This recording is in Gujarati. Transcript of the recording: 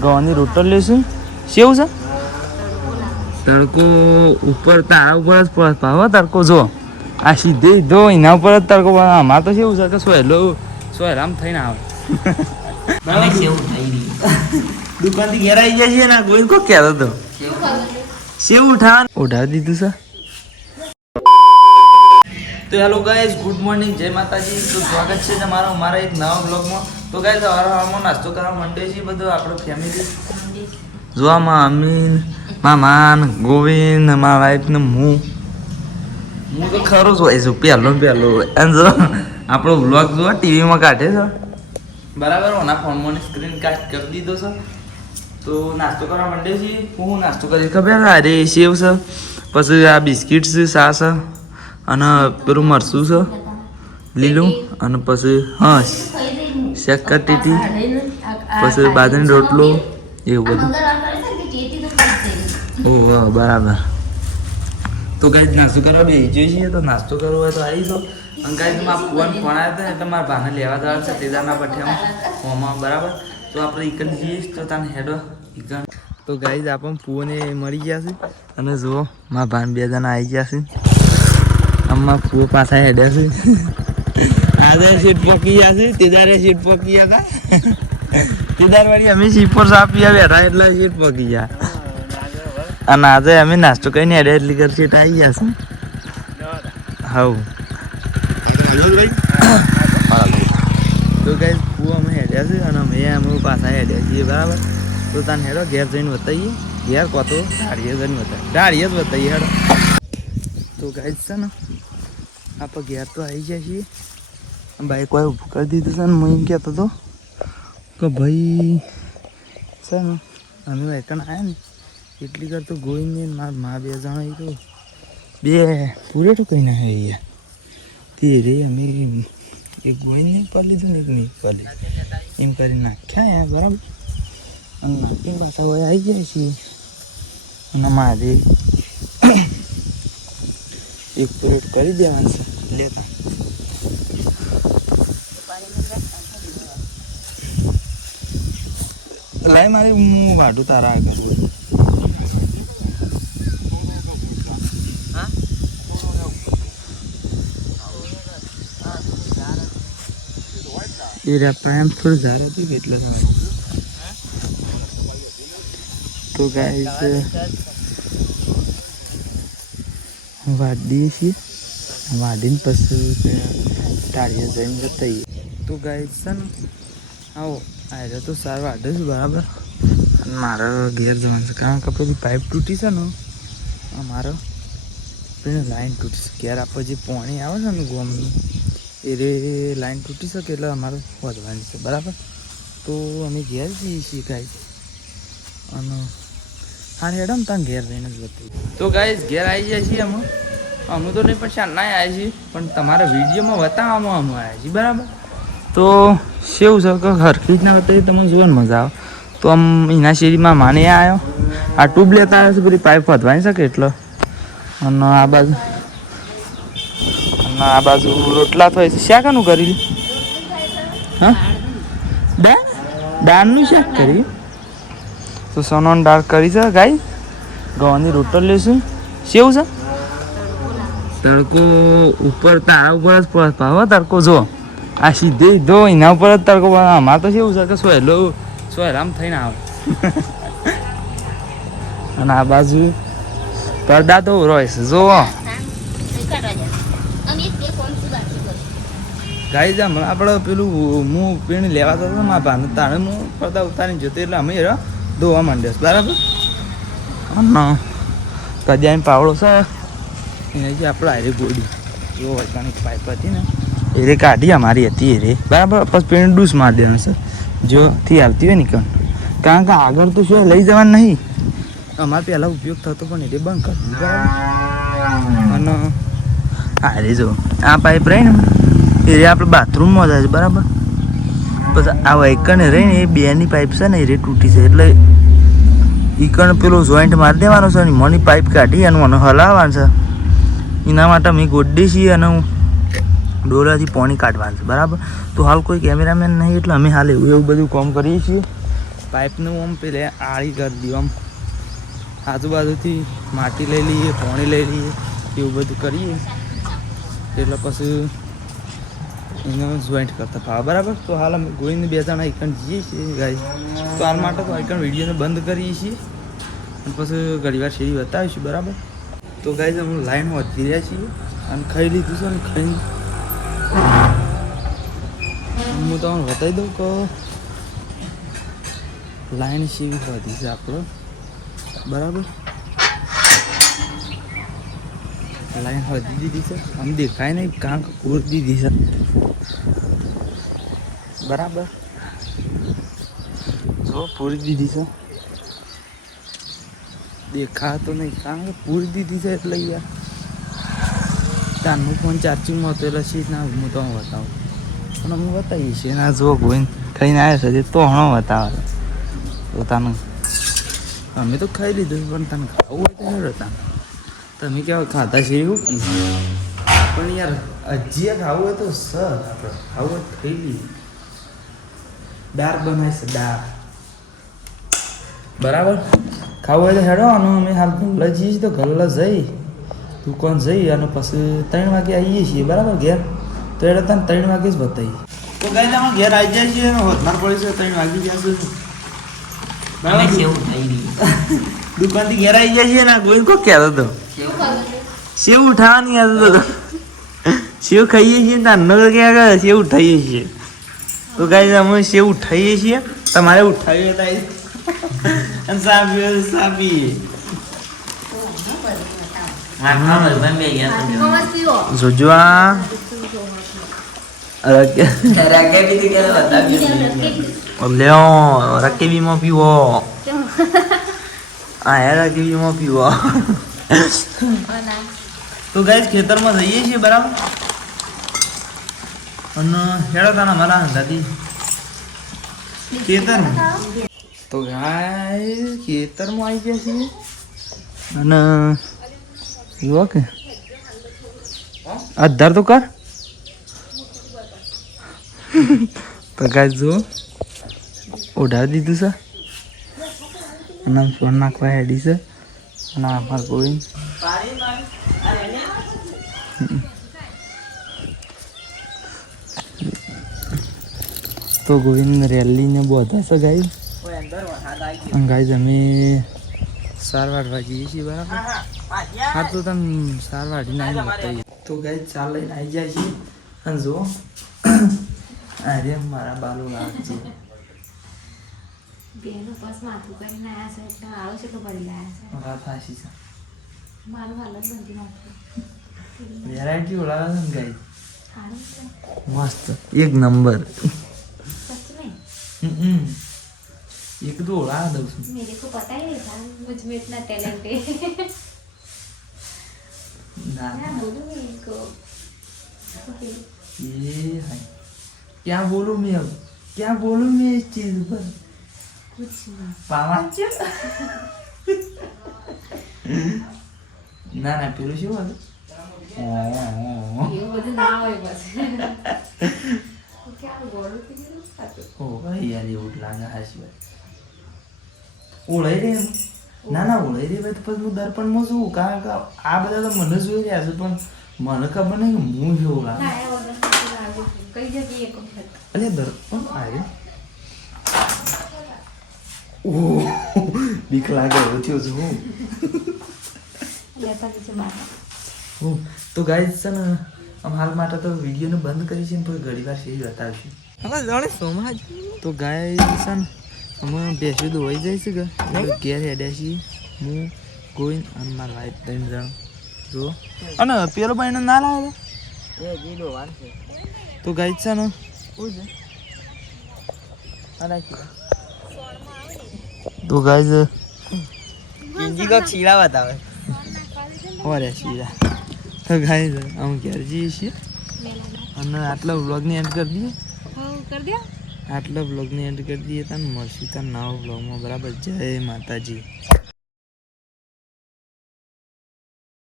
ગવાની રોટલ લેશું. સેવ છે તડકો ઉપર તારા ઉપર જ પડે પાવ તડકો જો આ સીધે જો એના ઉપર જ તડકો પડે. અમારે તો કેવું છે કે સોયરામ થઈને આવે દુકાનથી ઘેર આવી જાય છે ને કોઈ કો કહેતો હતો સેવ ઉઠાવી દીધું છે. તો હેલો ગાઈઝ, ગુડ મોર્નિંગ, જય માતાજી. તો સ્વાગત છે તમારો અમારા એક નવા બ્લોગમાં. તો ગાઈઝ સવારમાં નાસ્તો કરવા માંડીએ છીએ બધું આપણું ફેમિલી જોવામાં અમીન મામાન ગોવિંદ મારા વાઈફ ને હું તો ખરું જ હોય છું પહેલો હોય અને જો આપણો બ્લોગ જો ટીવીમાં કાઢે છે બરાબર. ઓના ફોનમાં સ્ક્રીન કાસ્ટ કરી દીધો છે. તો નાસ્તો કરવા માંડીએ છીએ. હું નાસ્તો કરી ખબર અરે સેવ છે, પછી આ બિસ્કિટ છે, સા છે અને પેલું મરસું છે લીલું, અને પછી હા શક્કરટેટી, પછી બાજરીનો રોટલો એવું બધું. ઓહ બરાબર. તો કંઈ નાસ્તો કરવા બેસી જઈએ છીએ. તો નાસ્તો કરવો હોય તો આવી જાઓ. અને કાંઈ મારા ફોન આવ્યો હતો એટલે મારા ભાને લેવા જવાનું છે તેદારના ભઠિયામાં હોમાં બરાબર. તો આપણે ઈકન જઈએ તો તને હેડો ઈકન. તો ગાઈઝ આપણને ફોને મળી ગયા છે અને જુઓ મારા ભાન બે જણા આવી ગયા છે. આમાં ફૂ પાછા હેડ્યા છે. આજે સીટ પકી ગયા છે, તેદારે સીટ પકી ગયા હતા. તેદાર વાળી અમે સીપર સાપી બેઠા એટલે સીટ પકી ગયા. અને આજે અમે નાસ્તો કરીને હેડ્યા એટલી કર સીટ આવી ગયા છે. હવ તો કઈ ફૂ અમે હેડ્યા છે અને અમે પાછા હેડ્યા છીએ બરાબર. તો તને હેડો ઘેર જઈને બતાવીએ. ઘેર કોતો ડાળીએ જઈને બતાવીએ, ડાળીએ જ બતાવીએ હેડો. તો ગાઈઝ છે ને આપણે ઘેર તો આવી જાય છીએ. બાઈક કોઈ ઊભું કરી દીધું છે ને હું એમ કહેતો હતો કે ભાઈ છે ને અમે વેકન આવ્યા ને એટલી કર તો ગોઈને મારા મા બે જણા એ તો બે પૂરેટું કહી નાખે અહીંયા તે રે અમે એક ગોઈને નહીં પર લીધું ને એક નહીં પર લીધું એમ કરી નાખ્યા યાર બરાબર. અને નાખીને પાછા હોય આવી જાય છીએ. અને મારે એક પ્લેટ કરી દેવાનું છે લેતા. લાય મારે હું વાઢું તારા આગળ. એ રહ્યા એમ થોડું ઝાર હતું એટલે તો ગાઈઝ વાઢીએ છીએ. વાઢીને પછી ટાળીએ જઈને જતાઈએ. તો ગાઈઝ છે ને આવો આરે તો સાર વાઢે છે બરાબર. અને મારે ઘેર જવાનું છે કારણ કે પેલી પાઇપ તૂટી છે ને અમારે પેલી લાઈન તૂટી છે. ઘેર આપણે જે પાણી આવે છે ને ગોમની એ રે લાઈન તૂટી શકે એટલે અમારે વધવાની છે બરાબર. તો અમે ઘેર જઈએ છીએ ગાઈઝ. અને હા હેડો ને ત્યાં ઘેર જઈને જ બતાવીએ. તો ગાઈઝ ઘેર આવી જાય છીએ અમે તો નહીં પણ શાના આવ્યા છીએ પણ તમારા વિડીયોમાં બતાવવામાં અમે આવ્યા છીએ બરાબર. તો કેવું છે કે હરખી જ ના બતાવી તમને જોવાની મજા આવે. તો આમ એના શેરીમાં માને આવ્યો આ ટ્યુબ લેતા આવ્યો છે પેલી પાઇપ વધવાની શકે એટલે. અને આ બાજુ રોટલા થાય છે. શાકાનું કરી હા દાળનું શાક કરી. તો સોનોન દાળ કરી છે ગાઈ. ગવાની રોટલ લેશું. સેવ છે તડકો ઉપર તારા ઉપર જ પડે પાવ તડકો જો આ સીધે જો એના ઉપર જ તડકો પડે. અમારે તો કેવું છે કે સોયરામ થઈને આવે. અને આ બાજુ પડદા તો રોય છે જો ગાઈ જ હમણાં આપણે પેલું હું પીણી લેવા જતો મારા ભાને તાણે હું પડદા ઉતારીને જતો એટલે અમે ધોવા માંડ્યા બરાબર. અને કદ્યાની પાવડો છે એનાથી આપણે હારે ગોડી જો ઓર્ગાનિક પાઇપ હતી ને એ રે કાઢી અમારી હતી એ રે બરાબર. પછી પેણી ડૂસ મારી દેવાનું છે જોથી આવતી હોય ને કારણ કે આગળ તો શું લઈ જવાનું નહીં. અમારે પહેલાં ઉપયોગ થતો પણ એ રે બંધ કરી બરાબર. અને હારે જો આ પાઇપ રહી ને એ રે આપણે બાથરૂમમાં જાય છે બરાબર. પછી આ વાઇકન રહી ને એ બેની પાઇપ છે ને એ રે તૂટી છે એટલે ઈકણ પેલો જોઈન્ટ મારી દેવાનો છે ને મોની પાઇપ કાઢી અને મને હલાવવાનું છે. એના માટે અમે ગોડી છીએ અને હું ડોલાથી પાણી કાઢવાનું છે બરાબર. તો હાલ કોઈ કેમેરામેન નહીં એટલે અમે હાલ એવું બધું કામ કરીએ છીએ. પાઇપનું આમ પેલે આળી કરી દઈએ આમ આજુબાજુથી માટી લઈ લઈએ પાણી લઈ લઈએ એવું બધું કરીએ એટલે પછી એને જોઈન્ટ કરતા ફાવે બરાબર. તો હાલ અમે ગોઈને 2 જણા એકણ જઈએ છીએ ગાઈસ. તો હાલ માટે તો એકણ વિડીયોને બંધ કરીએ છીએ અને પછી ઘણી વાર શેરી બતાવીશું બરાબર. તો ગાઈસ અમે લાઈનમાં વધી રહ્યા છીએ અને ખાઈ લીધું છે ને ખાઈ હું તમને બતાવી દઉં કે લાઈન શેવી વધી છે આપણો બરાબર. લાઈન વધી દીધી છે આમ દેખાય નહીં કાંક પૂરી દીધી છે બરાબર. જો પૂરી દીધી છે દેખાતો નહીં કારણ કે પૂરી દીધી છે એટલે યાર તારનું ફોન ચાર્જિંગમાં હતો એટલે સીટ ના હું તો બતાવું પણ અમે બતાવીએ છીએ ના જો ગોઈને ખાઈને આવ્યા છે તો હણો બતાવે પોતાનું. અમે તો ખાઈ લીધું પણ તને ખાવું હોય તો હેડો તાને તમે કેવા ખાતા છે એવું પણ યાર હજી ખાવું હોય તો સર આપણે ખાવું હોય તો ખાઈ લઈએ. દાળ બનાવી છે દાળ બરાબર. ખાવું હોય તો હેડો આનું અમે હાલ ગલ્લા જઈએ છીએ તો ગલ્લા જઈ દુકાન જઈ અને પછી 3 વાગે આવીએ છીએ બરાબર ઘેર. તો એટલે તને 3 વાગે જ બતાવીએ. તો ગાઈ તમે ઘેર આવી જાય છીએ હોતનાર પડી છે 3 વાગી ગયા છે દુકાનથી ઘેર આવી જાય છે ને કોઈ કો કહેતો હતો સેવ ઉઠાવવાની આવતો હતો સેવ ખાઈએ છીએ નાનો ક્યાં સેવ ઉઠાવીએ છીએ. તો ગાઈ અમે સેવ ઉઠાવીએ છીએ તમારે ઉઠાવીએ થાય અને સાપી જોજો આ રકેબીમાં પીવો રકેબીમાં પીવો. તો ગાઈસ ખેતરમાં જઈએ છીએ બરાબર અને હેડો તાના મારા હંધાથી ખેતરમાં. તો ગાઈસ ખેતરમાં આવી ગયા છીએ અને યુવા કે અધાર તો કર. તો ગાઈસ જો ઓઢાવી દીધું છે અને ફોન નાખવા હેડી છે અને અમાર કોઈ તો ગોવિંદ રેલીને બધા છે ગાઈ ગાઈ અમે 4 વાગવા જઈએ છીએ બરાબર. હા તો તમે 4 વાગીને આવી બતાવીએ. તો ગાઈ 4 લઈને આવી જાય છીએ અને જો અરે મારા બાલુ લાગશે બેનો બસ માથું કરીને આયા છે એટલે આવો છે તો ભરી લાયા છે વાત સાચી છે મારું હાલત બંધી નાખ્યું વેરાયટી ઓળાવે છે ને ગાઈ સારું છે મસ્ત એક નંબર सच में एक दो उड़ा दो मेरे को पता ही नहीं था मुझ में इतना टैलेंट है मैं बोलूँगी इनको ये है क्या बोलूं मैं अब क्या बोलूं मैं इस चीज पर कुछ नहीं पाँच ના ના પેલું શું હતું એવું બધું ના હોય બસ ક્યાં ગોળું થઈ ગયું ઓ ભાઈ યાર એવું જ લાગે હાચી વાત ઓળાઈ રે ના ના ઓળાઈ રે ભાઈ તો પછી હું દર્પણમાં છું કારણ કે આ બધા તો મને જોઈ રહ્યા છે પણ મને ખબર નહીં કે હું જેવું લાગે ના એ વગર લાગે કઈ જગ્યાએ એક વખત અરે દર્પણ આવે ઓહ બીક લાગે એવું થયું છે હું લેતા જશે બહાર તો ગાઈસ છે ને આમ હાલ માટે તો વિડીયોને બંધ કરી છે પણ ઘણી વાર શેરી બતાવશું હવે જાણે સોમાજ તો ગાઈસ છે ને અમે બેસી દોવાઈ જાય છે કે ઘેર હેડ્યા છીએ હું ગોઈન અને મારા વાઈફ 3 જણ જો અને પેલો ભાઈને ના લાવે એ જીલો વાન છે તો ગાઈસ છે ને શું છે અરે તો ગાઈસ ઇન્જી કો છીલા બતાવે ઓરે છીલા તો ગાઈસ અમે ઘેર જઈએ છીએ અને આટલા વ્લોગની એન્ડ કરી દઈએ कर दिया આટલા વ્લોગની એન્ડ કરી દઈએ તને મળશું તને નવા વ્લોગમાં બરાબર જય માતાજી.